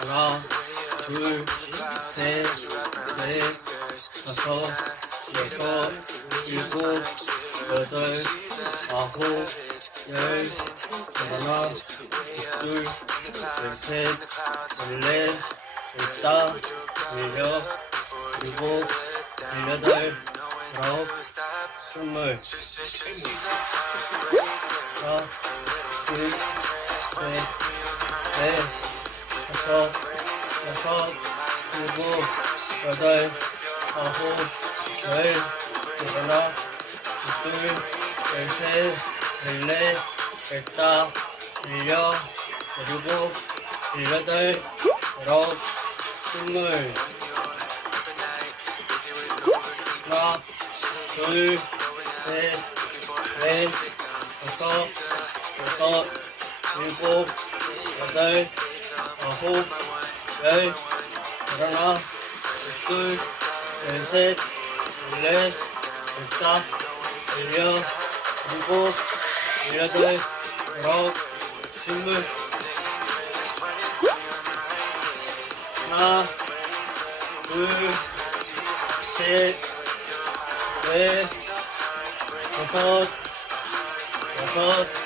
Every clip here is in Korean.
하나, 둘, 셋, 넷, 다섯, 여섯, 일곱, 여덟, 아홉, 열, 하나, 둘, 열셋, 열넷, 열다, 열여, 일곱, 열여덟, 아홉, 스물. 하나, 둘, 셋, 넷, 다섯, 여섯, 일곱, 여덟, 아홉, 열, 열하나, 열둘, 열셋, 열넷, 열다, 열여, 열일곱, 열여덟, 열아홉, 스물. 하나, 둘, 셋, 넷, 다섯, 여섯, 일곱, 여덟, 아홉, 열, 열하나, 열둘, 열셋, 열넷, 열다, 열여, 일곱, 열여덟, 열아홉, 스물. 하나, 둘, 셋, 넷, 다섯, 여섯,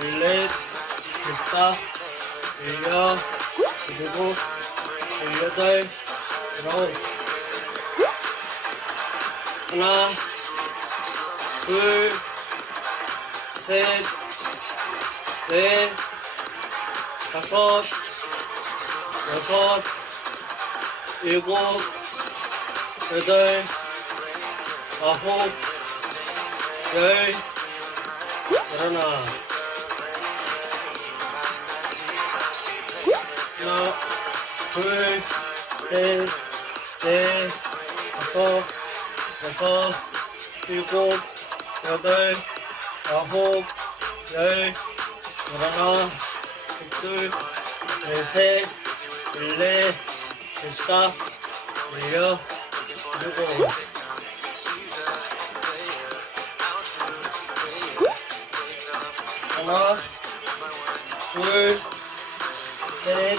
열넷, 열다, 열여, 열일곱, 열여덟, 열아홉. 하나, 둘, 셋, 넷, 다섯, 여섯, 일곱, 여덟, 아홉, 열, 열하나. 하나, 둘, 셋, 넷, 다섯, 여섯, 일곱, 여덟, 아홉, 열, 열하나, 열둘, 열셋, 열넷, 열다, 열여, 일곱. 하나, 둘, 셋,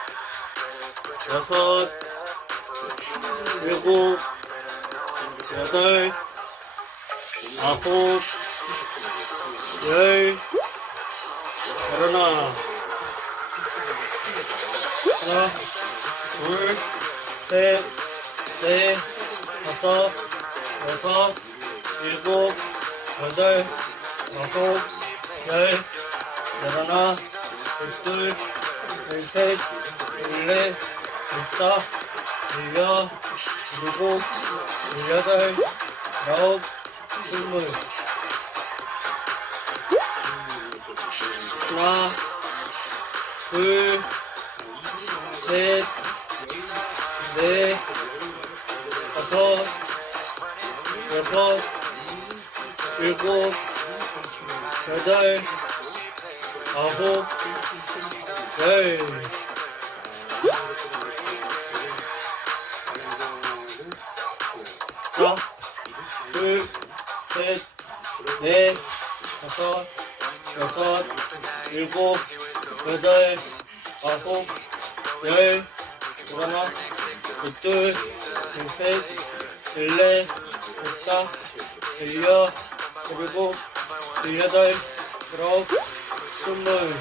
여섯, 일곱, 여덟, 아홉, 열, 열하나, 하나, 둘, 셋, 넷, 다섯, 여섯, 일곱, 여덟, 아홉, 열, 열하나, 열둘, 열셋, 열넷, 열다, 열여, 일곱, 열여덟, 아홉, 스물. 하나, 둘, 셋, 넷, 다섯, 여섯, 일곱, 여덟, 아홉, 열. 하나, 둘, 셋, 넷, 다섯, 여섯, 일곱, 여덟, 아홉, 열, 열하나, 열둘, 열셋, 열넷, 열다, 열여, 열일곱, 열여덟, 열아홉, 스물.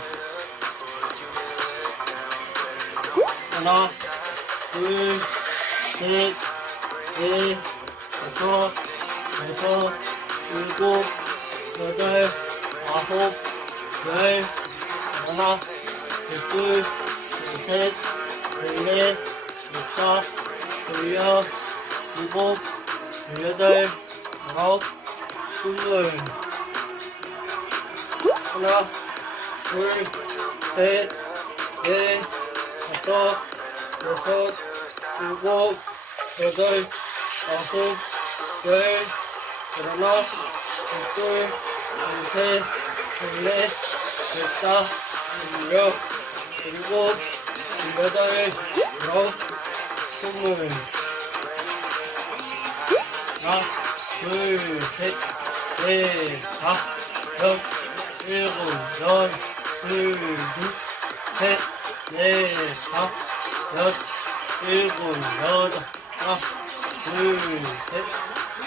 하나, 둘, 셋, 넷, 다섯, 여섯, 일곱, 여덟, 아홉, 열, 하나, 둘, 셋, 넷, 여섯, 일곱, 일곱, 여덟, 아홉, 스물. 하나, 둘, 셋, 넷, 다섯, 여섯, 일곱, 여덟, 아홉, 열, 열하나, 열둘, 열셋, 열넷, 열다, 열여, 일곱, 열여덟, 열아홉, 스물. 하나, 둘, 셋, 넷, 다섯, 일곱, 여덟, 둘, 둘, 셋, 넷, 다섯, 여섯, 일곱, 여덟, 하나, 둘, 셋,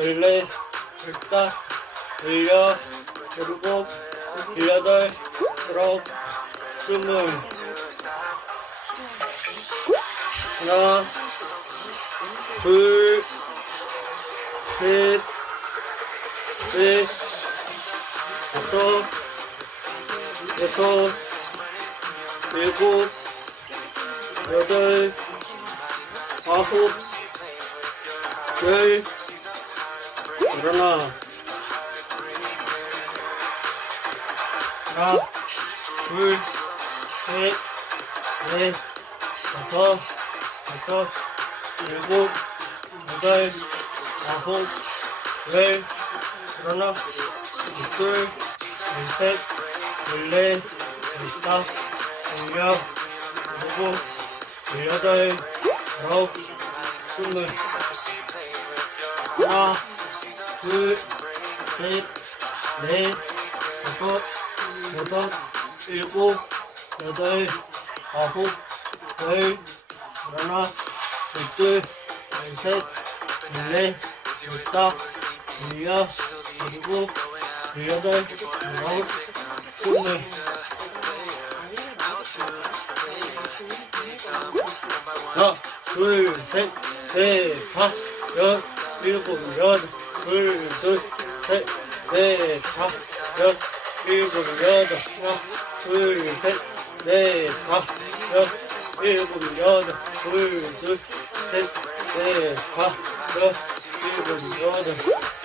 열넷, 열다, 열여, 열일곱, 열여덟, 열아홉, 스물. 하나, 둘, 셋, 넷, 다섯, 여섯, 일곱, 여덟, 아홉, 열, 열하나, 하나, 둘, 셋, 넷, 다섯, 여섯, 일곱, 여덟, 아홉, 열, 열하나, 열둘, 열셋, 열넷, 열다, 열여, 열일곱, 열여덟, 열아홉, 스물. 하나, 둘, 셋, 넷, 다섯, 여섯, 일곱, 여덟, 아홉, 열, 열하나, 열둘, 열셋, 열넷, 열다, 열여, 열일곱, 열여덟, 열아홉, 스물. 하나, 둘, 셋, 넷, 다섯, 여섯, 일곱, 여덟, 둘, 둘, 셋, 넷, 다섯, 여섯, 일곱, 여덟, 하나, 둘, 셋, 넷, 다섯, 여섯, 일곱, 여덟, 둘, 둘, 셋, 넷, 다섯, 여섯, 일곱, 여덟.